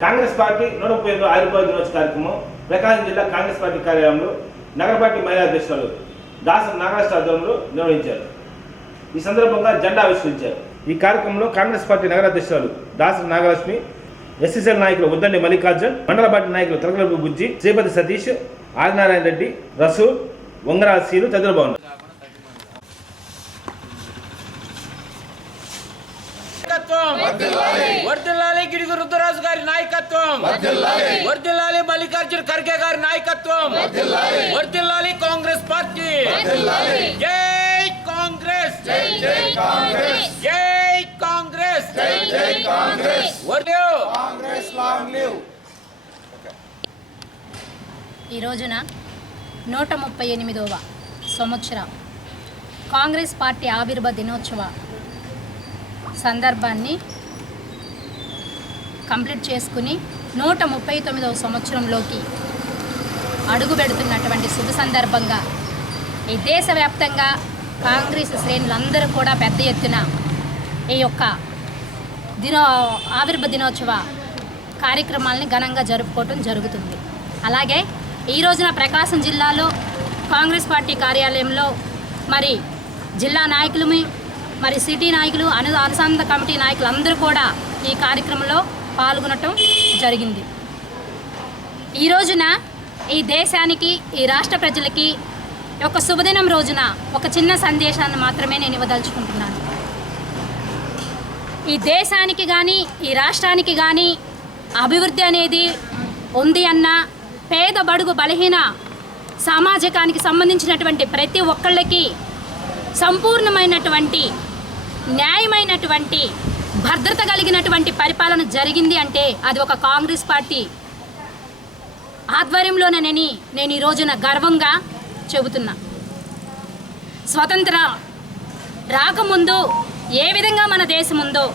Congress party నూట ముప్పై ఎనిమిది ఆయుర్వేద దినోత్సవ కార్యక్రమం ప్రకాశం జిల్లా కాంగ్రెస్ పార్టీ కార్యాలయంలో నగర పార్టీ మహిళా అధ్యక్షులు దాస నాగరాష్ట్ర ఆధ్వర్యంలో నిర్వహించారు. ఈ సందర్భంగా జెండా ఆవిష్కరించారు. ఈ కార్యక్రమంలో కాంగ్రెస్ పార్టీ నగర అధ్యక్షులు దాసరి నాగలక్ష్మి ఎస్ఎస్ఎల్ నాయకులు ఉద్దండి మల్లికార్జున్ మండల పార్టీ నాయకులు తరగలపు బుజ్జి శ్రీపతి సతీష్ ఆదినారాయణ రెడ్డి రసూల్ వంగరాజ సీలు చంద్రబాబు గిడుగు రుద్రరాజు నాయకత్వం. వర్దిల్లాలి. మల్లికార్జున ఖర్గే గారి నాయకత్వం. వర్దిల్లాలి. Congress party. జై కాంగ్రెస్. జై కాంగ్రెస్. ఈ రోజున నూట ముప్పై ఎనిమిదవ సంవత్సర కాంగ్రెస్ పార్టీ ఆవిర్భ దినోత్సవ సందర్భాన్ని కంప్లీట్ చేసుకుని నూట ముప్పై తొమ్మిదవ సంవత్సరంలోకి అడుగు పెడుతున్నటువంటి శుభ సందర్భంగా ఈ దేశవ్యాప్తంగా కాంగ్రెస్ శ్రేణులందరూ కూడా పెద్ద ఎత్తున ఈ యొక్క దినో ఆవిర్భ దినోత్సవ కార్యక్రమాలని ఘనంగా జరుపుకోవటం జరుగుతుంది. అలాగే ఈ రోజున ప్రకాశం జిల్లాలో కాంగ్రెస్ పార్టీ కార్యాలయంలో మరి జిల్లా నాయకులు మరి సిటీ నాయకులు అను అనుసంధ కమిటీ నాయకులు అందరూ కూడా ఈ కార్యక్రమంలో పాల్గొనటం జరిగింది. ఈ రోజున ఈ దేశానికి ఈ రాష్ట్ర ప్రజలకి ఒక శుభదినం రోజున ఒక చిన్న సందేశాన్ని మాత్రమే నేను ఇవ్వదలుచుకుంటున్నాను. ఈ దేశానికి కానీ ఈ రాష్ట్రానికి కానీ అభివృద్ధి అనేది ఉంది అన్న పేద బడుగు బలహీన సామాజికానికి సంబంధించినటువంటి ప్రతి ఒక్కళ్ళకి సంపూర్ణమైనటువంటి న్యాయమైనటువంటి భద్రత కలిగినటువంటి పరిపాలన జరిగింది అంటే అది ఒక కాంగ్రెస్ పార్టీ ఆధ్వర్యంలోనేనని నేను ఈ రోజున గర్వంగా చెబుతున్నా. స్వతంత్ర రాకముందు ఏ విధంగా మన దేశం ఉందో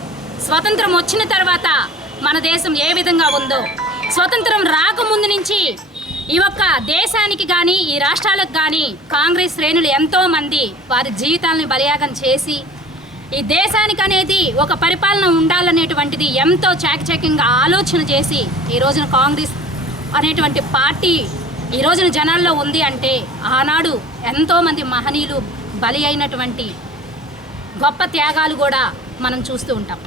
స్వతంత్రం వచ్చిన తర్వాత మన దేశం ఏ విధంగా ఉందో స్వతంత్రం రాకముందు నుంచి ఈ ఒక్క దేశానికి కానీ ఈ రాష్ట్రాలకు కానీ కాంగ్రెస్ శ్రేణులు ఎంతోమంది వారి జీవితాలను బలియాగం చేసి ఈ దేశానికి అనేది ఒక పరిపాలన ఉండాలనేటువంటిది ఎంతో చాకచక్యంగా ఆలోచన చేసి ఈ రోజున కాంగ్రెస్ అనేటువంటి పార్టీ ఈ రోజున జనాల్లో ఉంది అంటే ఆనాడు ఎంతోమంది మహనీయులు బలి అయినటువంటి గొప్ప త్యాగాలు కూడా మనం చూస్తూ ఉంటాం.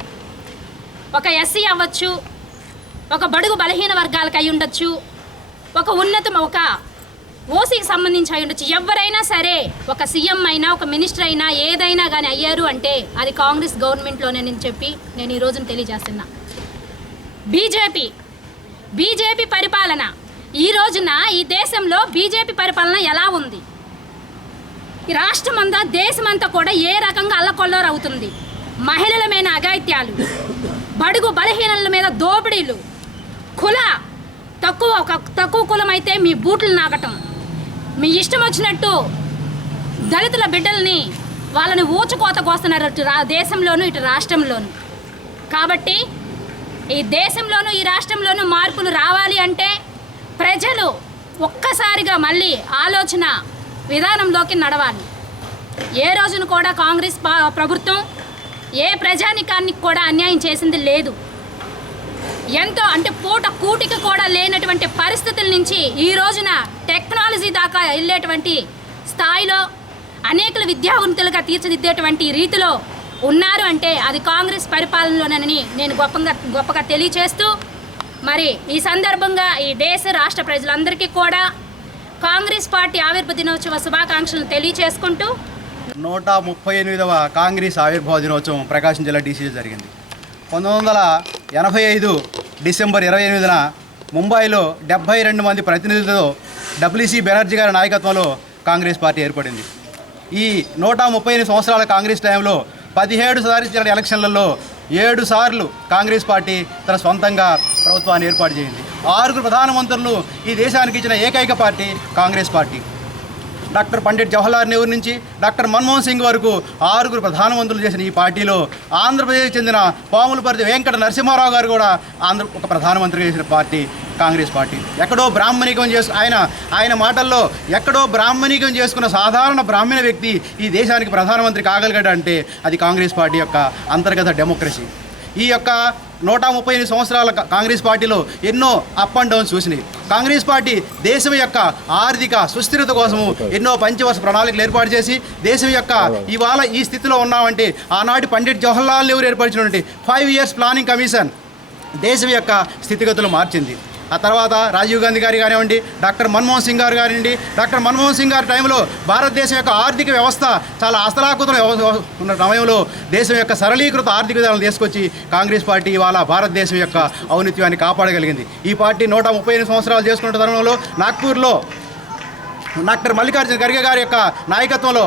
ఒక ఎస్సీ అవ్వచ్చు ఒక బడుగు బలహీన వర్గాలకు అయి ఉండొచ్చు ఒక ఉన్నతం ఒక ఓసీకి సంబంధించి అయి ఉండొచ్చు. ఎవరైనా సరే ఒక సీఎం అయినా ఒక మినిస్టర్ అయినా ఏదైనా కానీ అయ్యారు అంటే అది కాంగ్రెస్ గవర్నమెంట్లోనే నేను చెప్పి నేను ఈ రోజున తెలియజేస్తున్నా. బీజేపీ బీజేపీ పరిపాలన ఈ రోజున ఈ దేశంలో బీజేపీ పరిపాలన ఎలా ఉంది? ఈ రాష్ట్రమంతా దేశమంతా కూడా ఏ రకంగా అల్లకొల్లరవుతుంది మహిళల మీద అఘాయిత్యాలు బడుగు బలహీనల మీద దోపిడీలు కుల తక్కువ ఒక తక్కువ కులం అయితే మీ బూట్లు నాగటం. మీ ఇష్టం వచ్చినట్టు దళితుల బిడ్డల్ని వాళ్ళని ఊచకోత కోస్తున్నారు ఇటు రా దేశంలోను ఇటు రాష్ట్రంలోను. కాబట్టి ఈ దేశంలోనూ ఈ రాష్ట్రంలోనూ మార్పులు రావాలి అంటే ప్రజలు ఒక్కసారిగా మళ్ళీ ఆలోచన విధానంలోకి నడవాలి. ఏ రోజున కూడా కాంగ్రెస్ పా- ప్రభుత్వం ఏ ప్రజానికానికి కూడా అన్యాయం చేసింది లేదు. ఎంతో అంటే పూట కూటికి కూడా లేనటువంటి పరిస్థితుల నుంచి ఈ రోజున టెక్నాలజీ దాకా వెళ్ళేటువంటి స్థాయిలో అనేకల విద్యావంతులుగా తీర్చిదిద్దేటువంటి రీతిలో ఉన్నారు అంటే అది కాంగ్రెస్ పరిపాలనలోనని నేను గొప్పగా గొప్పగా తెలియచేస్తూ మరి ఈ సందర్భంగా ఈ దేశ రాష్ట్ర ప్రజలందరికీ కూడా కాంగ్రెస్ పార్టీ ఆవిర్భ దినోత్సవ శుభాకాంక్షలు తెలియచేసుకుంటూ నూట ముప్పై ఎనిమిదవ కాంగ్రెస్ ఆవిర్భావ దినోత్సవం ప్రకాశం జిల్లా డీసీలో జరిగింది. పంతొమ్మిది వందల ఎనభై ఐదు డిసెంబర్ ఇరవై ఎనిమిదిన ముంబైలో డెబ్బై రెండు మంది ప్రతినిధులతో డబ్ల్యూసీ బెనర్జీ గారి నాయకత్వంలో కాంగ్రెస్ పార్టీ ఏర్పడింది. ఈ నూట ముప్పై ఎనిమిది సంవత్సరాల కాంగ్రెస్ టైంలో పదిహేడు సార్లు జరిగిన ఎలక్షన్లలో ఏడు సార్లు కాంగ్రెస్ పార్టీ తన సొంతంగా ప్రభుత్వాన్ని ఏర్పాటు చేయింది ఆరుగురు ప్రధానమంత్రులు ఈ దేశానికి ఇచ్చిన ఏకైక party Congress party. Doctor Pandit Jawaharlal Nehru నుంచి డాక్టర్ మన్మోహన్ సింగ్ వరకు ఆరుగురు ప్రధానమంత్రులు చేసిన ఈ పార్టీలో ఆంధ్రప్రదేశ్ చెందిన పాములపర్తి వెంకట నరసింహారావు గారు కూడా ఆంధ్ర ఒక ప్రధానమంత్రి చేసిన పార్టీ కాంగ్రెస్ పార్టీ. ఎక్కడో బ్రాహ్మణికం చేసు ఆయన ఆయన మాటల్లో ఎక్కడో బ్రాహ్మణికం చేసుకున్న సాధారణ బ్రాహ్మణ వ్యక్తి ఈ దేశానికి ప్రధానమంత్రి కాగలిగాడు అంటే అది కాంగ్రెస్ పార్టీ యొక్క అంతర్గత డెమోక్రసీ. ఈ యొక్క నూట ముప్పై ఎనిమిది సంవత్సరాల కాంగ్రెస్ పార్టీలో ఎన్నో అప్ అండ్ డౌన్స్ చూసినాయి. కాంగ్రెస్ పార్టీ దేశం యొక్క ఆర్థిక సుస్థిరత కోసము ఎన్నో పంచవర్ష ప్రణాళికలు ఏర్పాటు చేసి దేశం యొక్క ఇవాళ ఈ స్థితిలో ఉన్నామంటే ఆనాటి పండిట్ జవహర్లాల్ నెహ్రూ ఏర్పరిచినటువంటి ఫైవ్ ఇయర్స్ ప్లానింగ్ కమిషన్ దేశం యొక్క స్థితిగతులు మార్చింది. ఆ తర్వాత రాజీవ్ గాంధీ గారు కానివ్వండి డాక్టర్ మన్మోహన్ సింగ్ గారు కానివ్వండి డాక్టర్ మన్మోహన్ సింగ్ గారి టైంలో భారతదేశం యొక్క ఆర్థిక వ్యవస్థ చాలా అస్తలాకృతం ఉన్న సమయంలో దేశం యొక్క సరళీకృత ఆర్థిక విధానం తీసుకొచ్చి కాంగ్రెస్ పార్టీ ఇవాళ భారతదేశం యొక్క ఔన్నత్యాన్ని కాపాడగలిగింది. ఈ పార్టీ నూట ముప్పై ఎనిమిది సంవత్సరాలు చేసుకున్న తరుణంలో నాగ్పూర్లో డాక్టర్ మల్లికార్జున ఖర్గే గారి యొక్క నాయకత్వంలో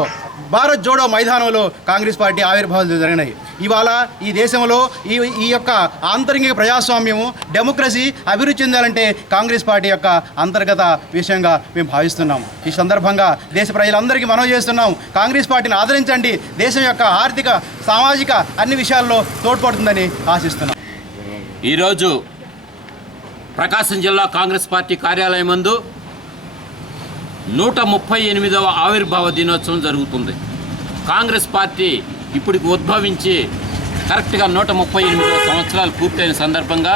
భారత్ జోడో మైదానంలో కాంగ్రెస్ పార్టీ ఆవిర్భావాలు జరిగినాయి. ఇవాళ ఈ దేశంలో ఈ ఈ యొక్క ఆంతరిక ప్రజాస్వామ్యము డెమోక్రసీ అభివృద్ధి చెందాలంటే కాంగ్రెస్ పార్టీ యొక్క అంతర్గత విషయంగా మేము భావిస్తున్నాం. ఈ సందర్భంగా దేశ ప్రజలందరికీ మనం చేస్తున్నాం కాంగ్రెస్ పార్టీని ఆదరించండి. దేశం యొక్క ఆర్థిక సామాజిక అన్ని విషయాల్లో తోడ్పడుతుందని ఆశిస్తున్నాం. ఈరోజు ప్రకాశం జిల్లా కాంగ్రెస్ పార్టీ కార్యాలయం ముందు నూట ముప్పై ఎనిమిదవ ఆవిర్భావ దినోత్సవం జరుగుతుంది. కాంగ్రెస్ పార్టీ ఇప్పటికి ఉద్భవించి కరెక్ట్గా నూట ముప్పై ఎనిమిదవ సంవత్సరాలు పూర్తయిన సందర్భంగా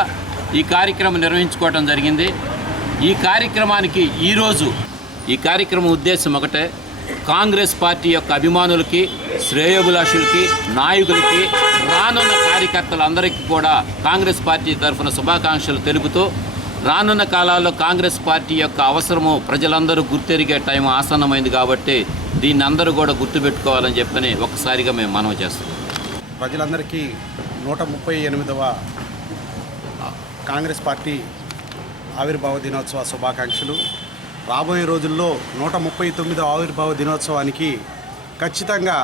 ఈ కార్యక్రమం నిర్వహించుకోవడం జరిగింది. ఈ కార్యక్రమానికి ఈరోజు ఈ కార్యక్రమం ఉద్దేశం ఒకటే కాంగ్రెస్ పార్టీ యొక్క అభిమానులకి శ్రేయోభిలాషులకి నాయకులకి రానున్న కార్యకర్తలందరికీ కూడా కాంగ్రెస్ పార్టీ తరఫున శుభాకాంక్షలు తెలుపుతూ రానున్న కాలాల్లో కాంగ్రెస్ పార్టీ యొక్క అవసరము ప్రజలందరూ గుర్తెరిగే టైం ఆసన్నమైంది కాబట్టి దీన్ని అందరూ కూడా గుర్తుపెట్టుకోవాలని చెప్పని ఒక్కసారిగా మేము మనవి చేస్తున్నాం. ప్రజలందరికీ నూట ముప్పై ఎనిమిదవ కాంగ్రెస్ పార్టీ ఆవిర్భావ దినోత్సవ శుభాకాంక్షలు. రాబోయే రోజుల్లో నూట ముప్పై తొమ్మిదవ ఆవిర్భావ దినోత్సవానికి ఖచ్చితంగా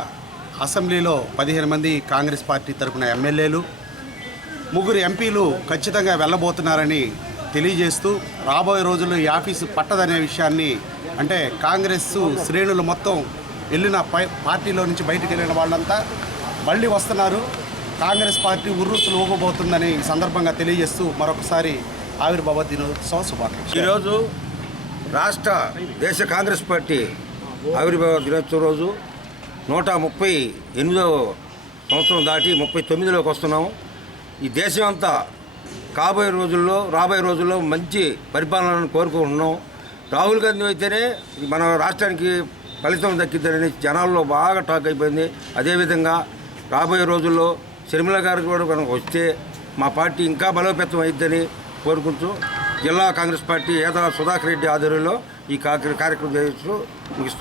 అసెంబ్లీలో పదిహేను మంది కాంగ్రెస్ పార్టీ తరపున ఎమ్మెల్యేలు ముగ్గురు ఎంపీలు ఖచ్చితంగా వెళ్ళబోతున్నారని తెలియజేస్తూ రాబోయే రోజుల్లో ఈ ఆఫీసు పట్టదనే విషయాన్ని అంటే కాంగ్రెస్ శ్రేణులు మొత్తం వెళ్ళిన పై పార్టీలో నుంచి బయటికి వెళ్ళిన వాళ్ళంతా మళ్ళీ వస్తున్నారు. కాంగ్రెస్ పార్టీ ఉర్రూసులు ఊగబోతుందని ఈ సందర్భంగా తెలియజేస్తూ మరొకసారి ఆవిర్భావ దినోత్సవ శుభాకాంక్షలు. ఈరోజు రాష్ట్ర దేశ కాంగ్రెస్ పార్టీ ఆవిర్భావ దినోత్సవం రోజు. నూట ముప్పై ఎనిమిదవ సంవత్సరం దాటి ముప్పై తొమ్మిదిలోకి వస్తున్నాము. ఈ దేశం అంతా కాబోయే రోజుల్లో రాబోయే రోజుల్లో మంచి పరిపాలనను కోరుకుంటున్నాం. రాహుల్ గాంధీ అయితేనే మన రాష్ట్రానికి ఫలితం దక్కిద్దని జనాల్లో బాగా టాక్ అయిపోయింది. అదేవిధంగా రాబోయే రోజుల్లో షర్మిల గారు కూడా కనుక వస్తే మా పార్టీ ఇంకా బలోపేతం అయిద్దని కోరుకుంటూ జిల్లా కాంగ్రెస్ పార్టీ ఏదా సుధాకర్ రెడ్డి ఆధ్వర్యంలో ఈ కార్యక్రమం చేస్తూ ముగిస్తున్నాం